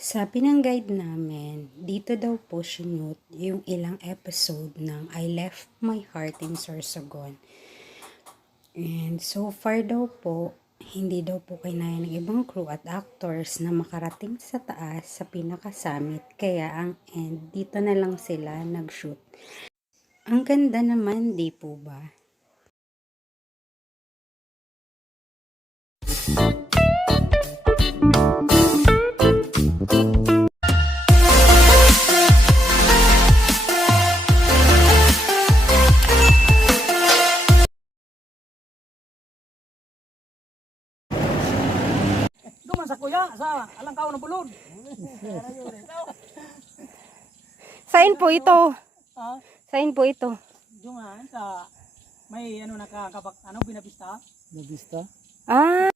Sabi ng guide namin, dito daw po sinute yung ilang episode ng I Left My Heart in Sorsogon. And so far daw po, hindi daw po kinaya ng ibang crew at actors na makarating sa taas sa pinaka-summit. Kaya ang end, dito na lang sila nag-shoot. Ang ganda naman, di po ba? Duman sa kuya, sa alang kao ng bulod. Saan po ito? Ha? Saan po ito? Duman sa may ano nakakabak ano binabista. Nabista? Ah,